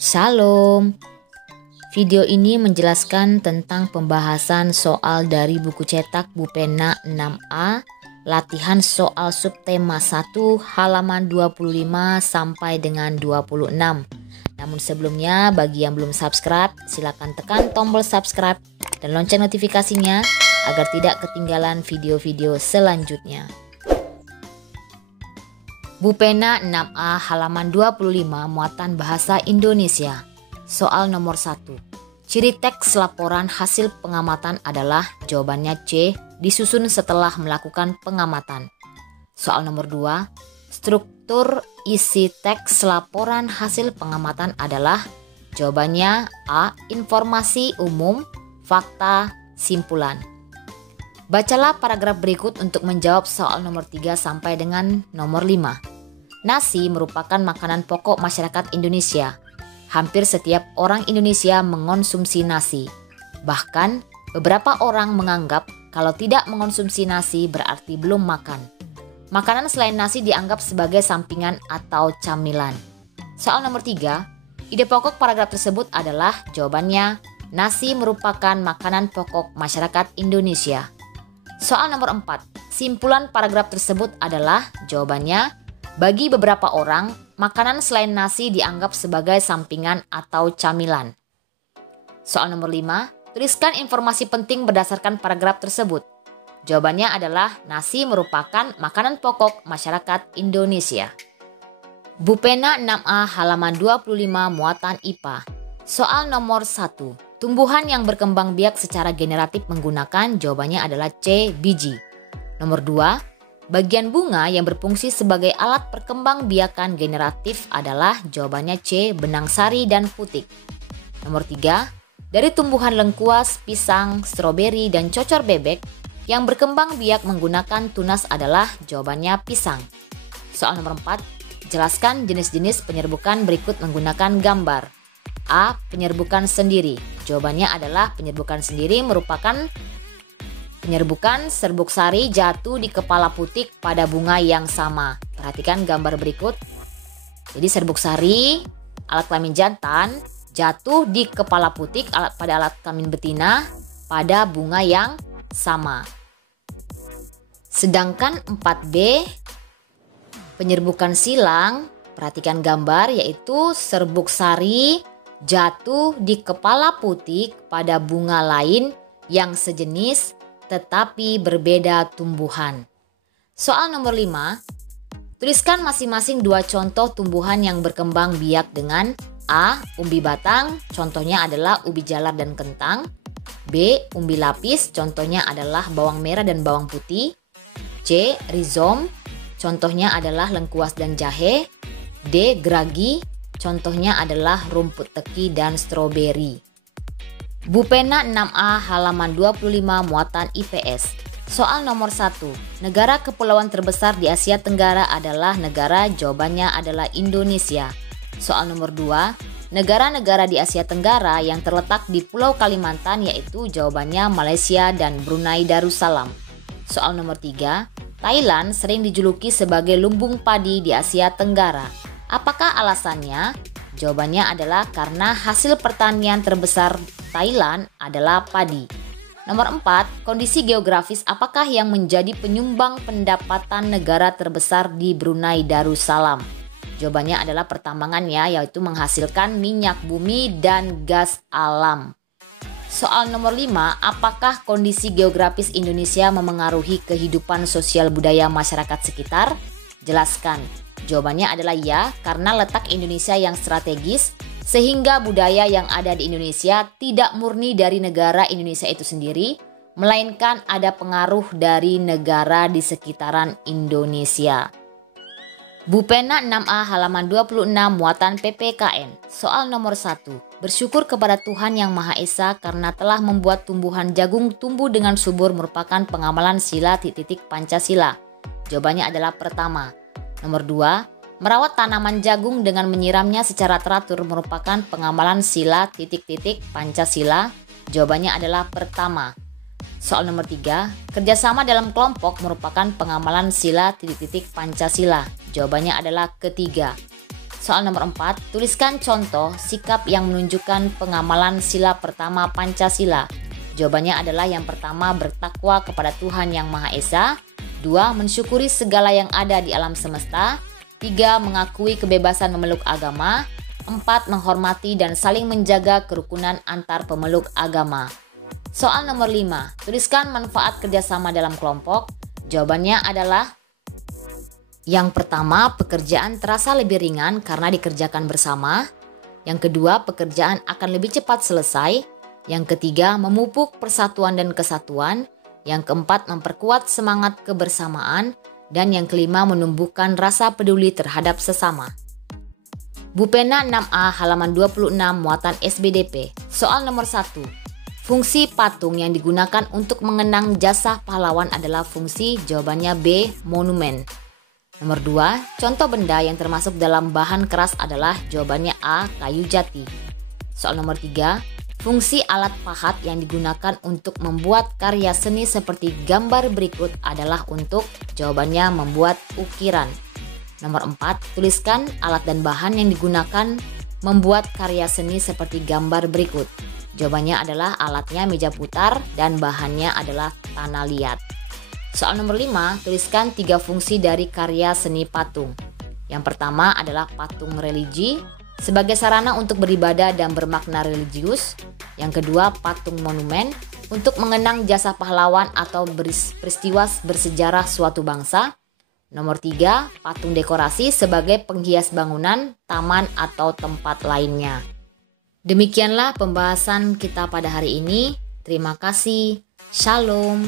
Shalom. Video ini menjelaskan tentang pembahasan soal dari buku cetak Bupena 6A, latihan soal subtema 1 halaman 25 sampai dengan 26. Namun sebelumnya, bagi yang belum subscribe, silakan tekan tombol subscribe dan lonceng notifikasinya agar tidak ketinggalan video-video selanjutnya. Bupena 6A halaman 25 muatan bahasa Indonesia. Soal nomor 1. Ciri teks laporan hasil pengamatan adalah jawabannya C, disusun setelah melakukan pengamatan. Soal nomor 2. Struktur isi teks laporan hasil pengamatan adalah jawabannya A, informasi umum, fakta, simpulan. Bacalah paragraf berikut untuk menjawab soal nomor 3 sampai dengan nomor 5. Nasi merupakan makanan pokok masyarakat Indonesia. Hampir setiap orang Indonesia mengonsumsi nasi. Bahkan, beberapa orang menganggap kalau tidak mengonsumsi nasi berarti belum makan. Makanan selain nasi dianggap sebagai sampingan atau camilan. Soal nomor 3, ide pokok paragraf tersebut adalah jawabannya, nasi merupakan makanan pokok masyarakat Indonesia. Soal nomor 4, simpulan paragraf tersebut adalah jawabannya, bagi beberapa orang, makanan selain nasi dianggap sebagai sampingan atau camilan. Soal nomor 5, tuliskan informasi penting berdasarkan paragraf tersebut. Jawabannya adalah nasi merupakan makanan pokok masyarakat Indonesia. Bupena 6A halaman 25 muatan IPA. Soal nomor 1, tumbuhan yang berkembang biak secara generatif menggunakan jawabannya adalah C, biji. Nomor 2, bagian bunga yang berfungsi sebagai alat perkembangbiakan generatif adalah jawabannya C, benang sari dan putik. Nomor 3, dari tumbuhan lengkuas, pisang, stroberi, dan cocor bebek yang berkembang biak menggunakan tunas adalah jawabannya pisang. Soal nomor 4, jelaskan jenis-jenis penyerbukan berikut menggunakan gambar. A, penyerbukan sendiri. Jawabannya adalah penyerbukan sendiri merupakan penyerbukan serbuk sari jatuh di kepala putik pada bunga yang sama. Perhatikan gambar berikut. Jadi serbuk sari, alat kelamin jantan, jatuh di kepala putik pada alat kelamin betina pada bunga yang sama. Sedangkan 4B, penyerbukan silang, perhatikan gambar yaitu serbuk sari jatuh di kepala putik pada bunga lain yang sejenis tetapi berbeda tumbuhan. Soal nomor 5, tuliskan masing-masing 2 contoh tumbuhan yang berkembang biak dengan A, umbi batang, contohnya adalah ubi jalar dan kentang. B, umbi lapis, contohnya adalah bawang merah dan bawang putih. C, rizom, contohnya adalah lengkuas dan jahe. D, geragi, contohnya adalah rumput teki dan stroberi. Bupena 6A halaman 25 muatan IPS. Soal nomor 1, negara kepulauan terbesar di Asia Tenggara adalah negara, jawabannya adalah Indonesia. Soal nomor 2, negara-negara di Asia Tenggara yang terletak di Pulau Kalimantan yaitu jawabannya Malaysia dan Brunei Darussalam. Soal nomor 3, Thailand sering dijuluki sebagai lumbung padi di Asia Tenggara. Apakah alasannya? Jawabannya adalah karena hasil pertanian terbesar Thailand adalah padi. Nomor 4, kondisi geografis apakah yang menjadi penyumbang pendapatan negara terbesar di Brunei Darussalam? Jawabannya adalah pertambangannya, yaitu menghasilkan minyak bumi dan gas alam. Soal nomor 5, apakah kondisi geografis Indonesia memengaruhi kehidupan sosial budaya masyarakat sekitar? Jelaskan. Jawabannya adalah ya, karena letak Indonesia yang strategis, sehingga budaya yang ada di Indonesia tidak murni dari negara Indonesia itu sendiri, melainkan ada pengaruh dari negara di sekitaran Indonesia. Bupena 6A halaman 26 muatan PPKN. Soal nomor 1, bersyukur kepada Tuhan Yang Maha Esa karena telah membuat tumbuhan jagung tumbuh dengan subur merupakan pengamalan sila titik Pancasila. Jawabannya adalah pertama. Nomor 2, merawat tanaman jagung dengan menyiramnya secara teratur merupakan pengamalan sila titik Pancasila. Jawabannya adalah pertama. Soal nomor 3, kerjasama dalam kelompok merupakan pengamalan sila titik Pancasila. Jawabannya adalah ketiga. Soal nomor 4, tuliskan contoh sikap yang menunjukkan pengamalan sila pertama Pancasila. Jawabannya adalah yang pertama, bertakwa kepada Tuhan Yang Maha Esa. 2, mensyukuri segala yang ada di alam semesta. 3, mengakui kebebasan memeluk agama. 4, menghormati dan saling menjaga kerukunan antar pemeluk agama. Soal nomor 5, tuliskan manfaat kerjasama dalam kelompok. Jawabannya adalah yang pertama, pekerjaan terasa lebih ringan karena dikerjakan bersama. Yang kedua, pekerjaan akan lebih cepat selesai. Yang ketiga, memupuk persatuan dan kesatuan. Yang keempat, memperkuat semangat kebersamaan. Dan yang kelima, menumbuhkan rasa peduli terhadap sesama. Bupena 6A halaman 26 muatan SBDP. Soal nomor 1. Fungsi patung yang digunakan untuk mengenang jasa pahlawan adalah fungsi. Jawabannya B, monumen. Nomor 2, contoh benda yang termasuk dalam bahan keras adalah. Jawabannya A, kayu jati. Soal nomor 3, fungsi alat pahat yang digunakan untuk membuat karya seni seperti gambar berikut adalah untuk. Jawabannya membuat ukiran. Nomor 4, tuliskan alat dan bahan yang digunakan membuat karya seni seperti gambar berikut. Jawabannya adalah alatnya meja putar dan bahannya adalah tanah liat. Soal nomor 5, tuliskan 3 fungsi dari karya seni patung. Yang pertama adalah patung religi sebagai sarana untuk beribadah dan bermakna religius. Yang kedua, patung monumen untuk mengenang jasa pahlawan atau peristiwa bersejarah suatu bangsa. Nomor 3, patung dekorasi sebagai penghias bangunan, taman atau tempat lainnya. Demikianlah pembahasan kita pada hari ini. Terima kasih. Shalom.